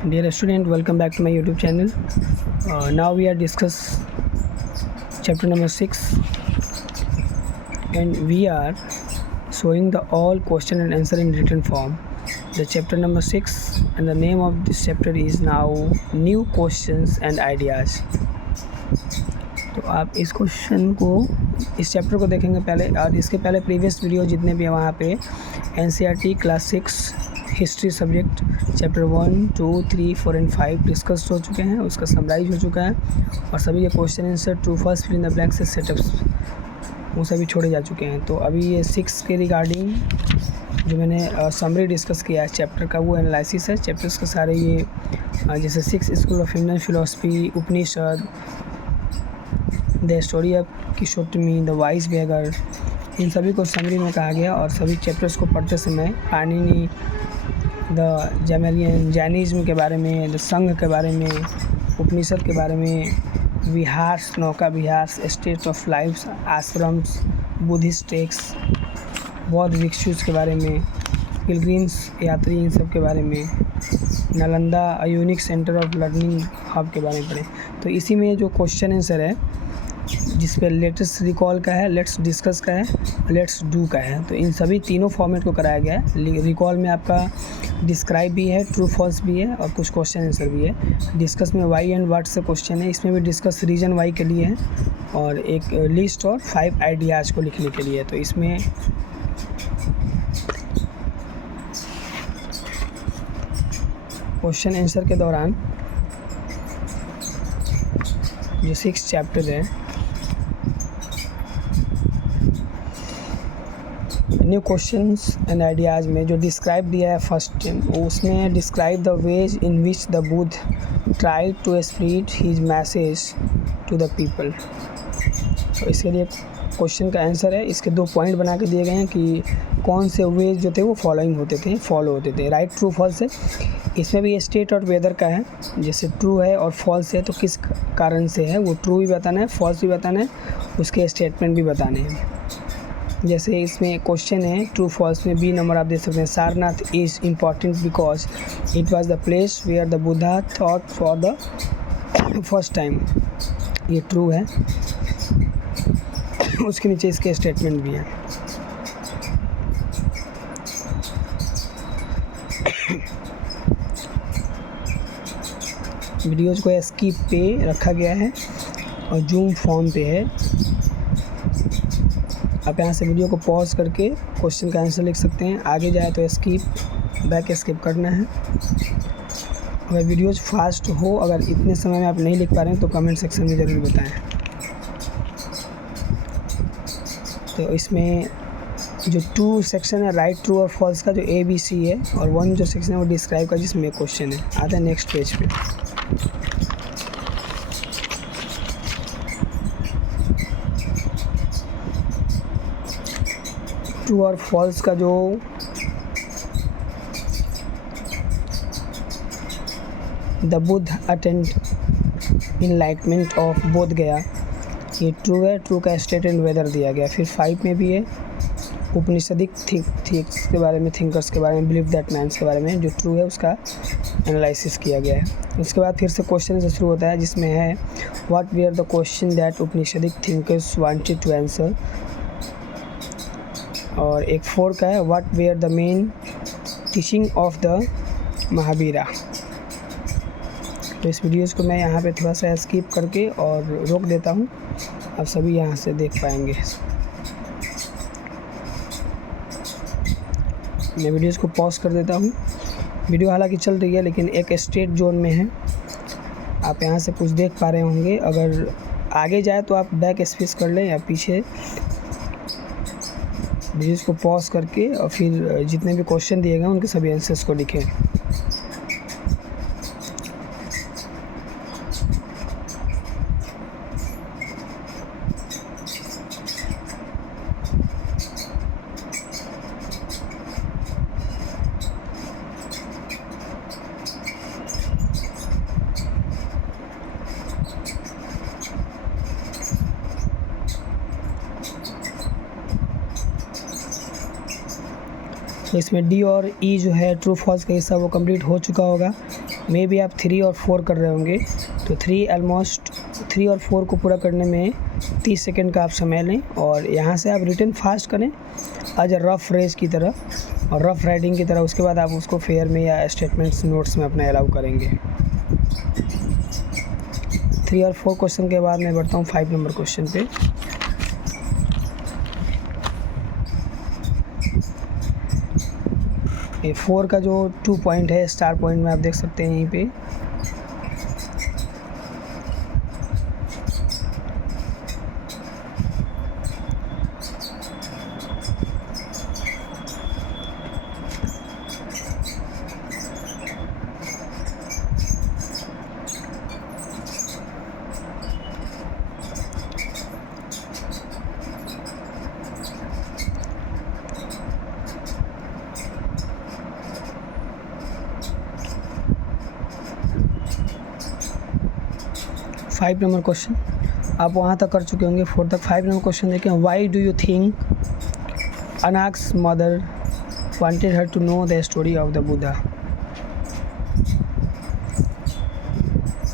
Dear student, welcome back to my YouTube channel. Now we are discuss chapter number 6 and we are showing the all question and answer in written form. The chapter number 6 and the name of this chapter is now new questions and ideas. तो आप इस question को इस chapter को देखेंगे पहले, और इसके पहले प्रीवियस वीडियो जितने भी हैं वहाँ पे NCERT class 6 history subject chapter 1, 2, 3, 4 and 5 discuss हो चुके हैं, उसका समराइज हो चुका है और सभी ये question answer true false fill in the blank से सेटअप्स वो सभी छोड़े जा चुके हैं। तो अभी ये 6 के रिगार्डिंग जो मैंने समरी डिस्कस किया है चैप्टर का वो एनालिसिस है। चैप्टर्स के सारे ये जैसे 6 school of Indian philosophy, Upanishad, the story of किशोटमी, द वाइस बेगर, इन सभी को समरी में कहा गया। और सभी चैप्टर्स को पढ़ते समय पाणिनि, द जैमेलियन जैनिज्म के बारे में, द संघ के बारे में, उपनिषद के बारे में, विहार्स, नौका विहार्स, state of life, ashrams, Buddhist texts, बौद्ध भिक्षुस के बारे में, पिलग्रिम्स यात्री, इन सब के बारे में, Nalanda unique centre of learning hub के बारे में पढ़े। तो इसी में जो क्वेश्चन आंसर है जिस पे लेटेस्ट रिकॉल का है, लेट्स डिस्कस का है, लेट्स डू का है, तो इन सभी तीनों फॉर्मेट को कराया गया है। रिकॉल में आपका डिस्क्राइब भी है, ट्रू फॉल्स भी है और कुछ क्वेश्चन आंसर भी है। डिस्कस में वाई एंड व्हाट से क्वेश्चन है, इसमें भी डिस्कस रीजन वाई के लिए है और एक लिस्ट और 5 आइडियाज़ को लिखने के लिए। तो इसमें क्वेश्चन आंसर के दौरान जो 6 चैप्टर है, न्यू क्वेश्चंस एंड आइडियाज़ में जो डिस्क्राइब दिया है फर्स्ट उसमें describe the ways in which the Buddha try to spread his message to the people. तो इसके लिए क्वेश्चन का आंसर है, इसके 2 पॉइंट बना के दिए गए हैं कि कौन से वेज जो थे वो फॉलो होते थे, राइट ट्रू फॉल्स है। इसमें भी स्टेट और वेदर का है, जैसे ट्रू है और फॉल्स है तो किस कारण से है वो ट्रू भी बताना है, फॉल्स भी बताना है, उसके स्टेटमेंट भी बताने हैं। जैसे इसमें क्वेश्चन है ट्रू फॉल्स में बी नंबर आप दे सकते हैं, Sarnath is important because it was the place where the Buddha taught for the first time, ये ट्रू है। उसके नीचे इसके स्टेटमेंट भी हैं। वीडियोज़ को स्किप पे रखा गया है और जूम फॉर्म पे है। आप यहाँ से वीडियो को पॉज करके क्वेश्चन का आंसर लिख सकते हैं। आगे जाए तो स्किप, बैक स्किप करना है। अगर वीडियोज़ फास्ट हो, अगर इतने समय में आप नहीं लिख पा रहे हैं तो कमेंट सेक्शन में ज़रूर बताएं। तो इसमें जो 2 सेक्शन है राइट ट्रू और फॉल्स का, जो ABC है, और 1 जो सेक्शन है वो डिस्क्राइब का जिसमें क्वेश्चन है। आता है नेक्स्ट पेज पे। ट्रू और फॉल्स का जो the Buddha attend enlightenment of बोध गया, ये ट्रू है। ट्रू का स्टेट एंड वेदर दिया गया। फिर 5 में भी है उपनिषदिक थिंक्स के बारे में, थिंकर्स के बारे में, बिलीव दैट मैंस के बारे में, जो ट्रू है उसका एनालिसिस किया गया है। उसके बाद फिर से क्वेश्चन से शुरू होता है जिसमें है what were the question that Upanishadic thinkers wanted to answer, और एक 4 का है what were the main teaching of the Mahavira. तो इस वीडियोज़ को मैं यहाँ पे थोड़ा सा स्किप करके और रोक देता हूँ, आप सभी यहाँ से देख पाएंगे। मैं वीडियोज़ को पॉज कर देता हूँ। वीडियो हालांकि चल रही है लेकिन एक स्टेट जोन में है, आप यहाँ से कुछ देख पा रहे होंगे। अगर आगे जाए तो आप बैक स्पेस कर लें या पीछे वीडियोज़ को पॉज करके और फिर जितने भी क्वेश्चन दिए गए उनके सभी आंसर्स को लिखें। तो इसमें डी और ई जो है ट्रू फॉल्स का हिस्सा वो कंप्लीट हो चुका होगा। मे भी आप 3 और 4 कर रहे होंगे, तो 3 और 4 को पूरा करने में 30 सेकंड का आप समय लें और यहाँ से आप रिटन फास्ट करें एज अ रफ रेज की तरह और रफ राइटिंग की तरह। उसके बाद आप उसको फेयर में या स्टेटमेंट्स नोट्स में अपना अलाउ करेंगे। 3 और 4 क्वेश्चन के बाद मैं बढ़ता हूँ 5 नंबर क्वेश्चन पे। ये 4 का जो 2 पॉइंट है स्टार पॉइंट में आप देख सकते हैं यहीं पे। फाइव नंबर क्वेश्चन आप वहाँ तक कर चुके होंगे, 4 तक। 5 नंबर क्वेश्चन देखें। वाई डू यू थिंक अनाक्स mother wanted her to know the story of the Buddha.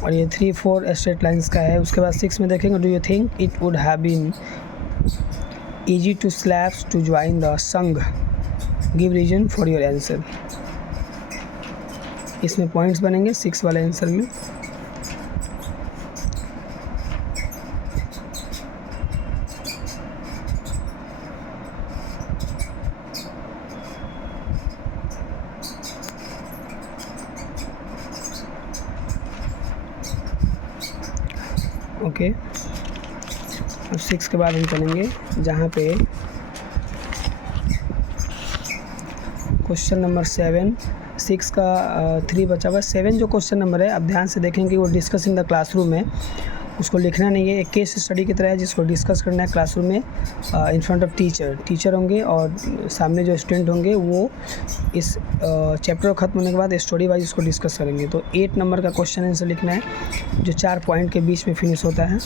और ये 3-4 स्ट्रेट लाइन्स का है। उसके बाद 6 में देखेंगे। Do you think it would have been easy to slaves to join the sangha, give reason for your answer. इसमें पॉइंट्स बनेंगे 6 वाले आंसर में। ओके, अब 6 के बाद हम चलेंगे जहाँ पे क्वेश्चन नंबर 7। 6 का 3 बचा हुआ। 7 जो क्वेश्चन नंबर है आप ध्यान से देखेंगे, वो डिस्कस इन द क्लासरूम है। उसको लिखना नहीं है, एक केस स्टडी की तरह है जिसको डिस्कस करना है क्लासरूम में इन फ्रंट ऑफ टीचर होंगे और सामने जो स्टूडेंट होंगे वो इस चैप्टर ख़त्म होने के बाद स्टोरी वाइज उसको डिस्कस करेंगे। तो 8 नंबर का क्वेश्चन आंसर लिखना है जो 4 पॉइंट के बीच में फिनिश होता है।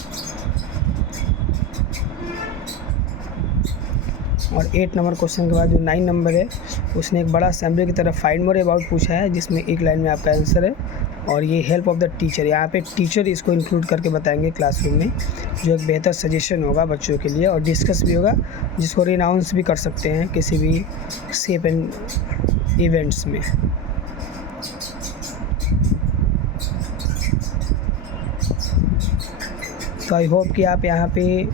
और 8 नंबर क्वेश्चन के बाद जो 9 नंबर है उसने एक बड़ा असेंबली की तरफ फाइंड मोर अबाउट पूछा है, जिसमें एक लाइन में आपका आंसर है। और ये हेल्प ऑफ द टीचर, यहाँ पे टीचर इसको इंक्लूड करके बताएंगे क्लासरूम में, जो एक बेहतर सजेशन होगा बच्चों के लिए। और डिस्कस भी होगा, जिसको रिनाउंस भी कर सकते हैं किसी भी शेप एंड इवेंट्स में। तो आई होप कि आप यहाँ पे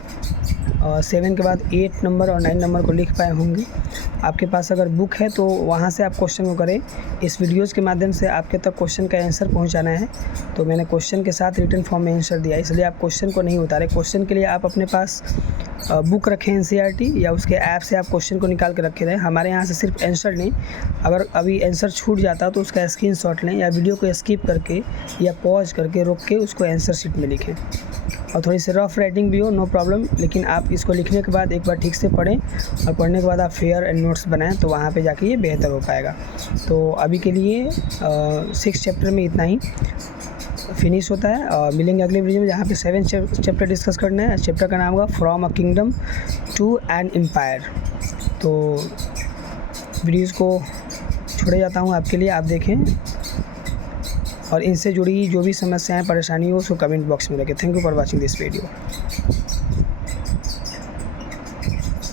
7 के बाद 8 नंबर और 9 नंबर को लिख पाए होंगे। आपके पास अगर बुक है तो वहाँ से आप क्वेश्चन को करें। इस वीडियोज़ के माध्यम से आपके तक क्वेश्चन का आंसर पहुँचाना है, तो मैंने क्वेश्चन के साथ रिटन फॉर्म में आंसर दिया, इसलिए आप क्वेश्चन को नहीं उतारे। क्वेश्चन के लिए आप अपने पास बुक रखें NCERT या उसके ऐप से आप क्वेश्चन को निकाल के रखे रहें। हमारे यहाँ से सिर्फ आंसर नहीं, अगर अभी आंसर छूट जाता तो उसका स्क्रीनशॉट लें या वीडियो को स्किप करके या पॉज करके रोक के उसको आंसर शीट में लिखें। और थोड़ी सी रफ राइटिंग भी हो, नो प्रॉब्लम, लेकिन आप इसको लिखने के बाद एक बार ठीक से पढ़ें और पढ़ने के बाद आप फेयर एंड नोट्स बनाएं, तो वहाँ पे जाके ये बेहतर हो पाएगा। तो अभी के लिए 6 चैप्टर में इतना ही फिनिश होता है। मिलेंगे अगले वीडियो में जहाँ पे 7 चैप्टर डिस्कस करना है। चैप्टर का नाम होगा from a kingdom to an empire. तो वीडियोज़ को छोड़े जाता हूँ आपके लिए, आप देखें और इनसे जुड़ी जो भी समस्याएं परेशानी हो उसको कमेंट बॉक्स में रखें। Thank you for watching this video.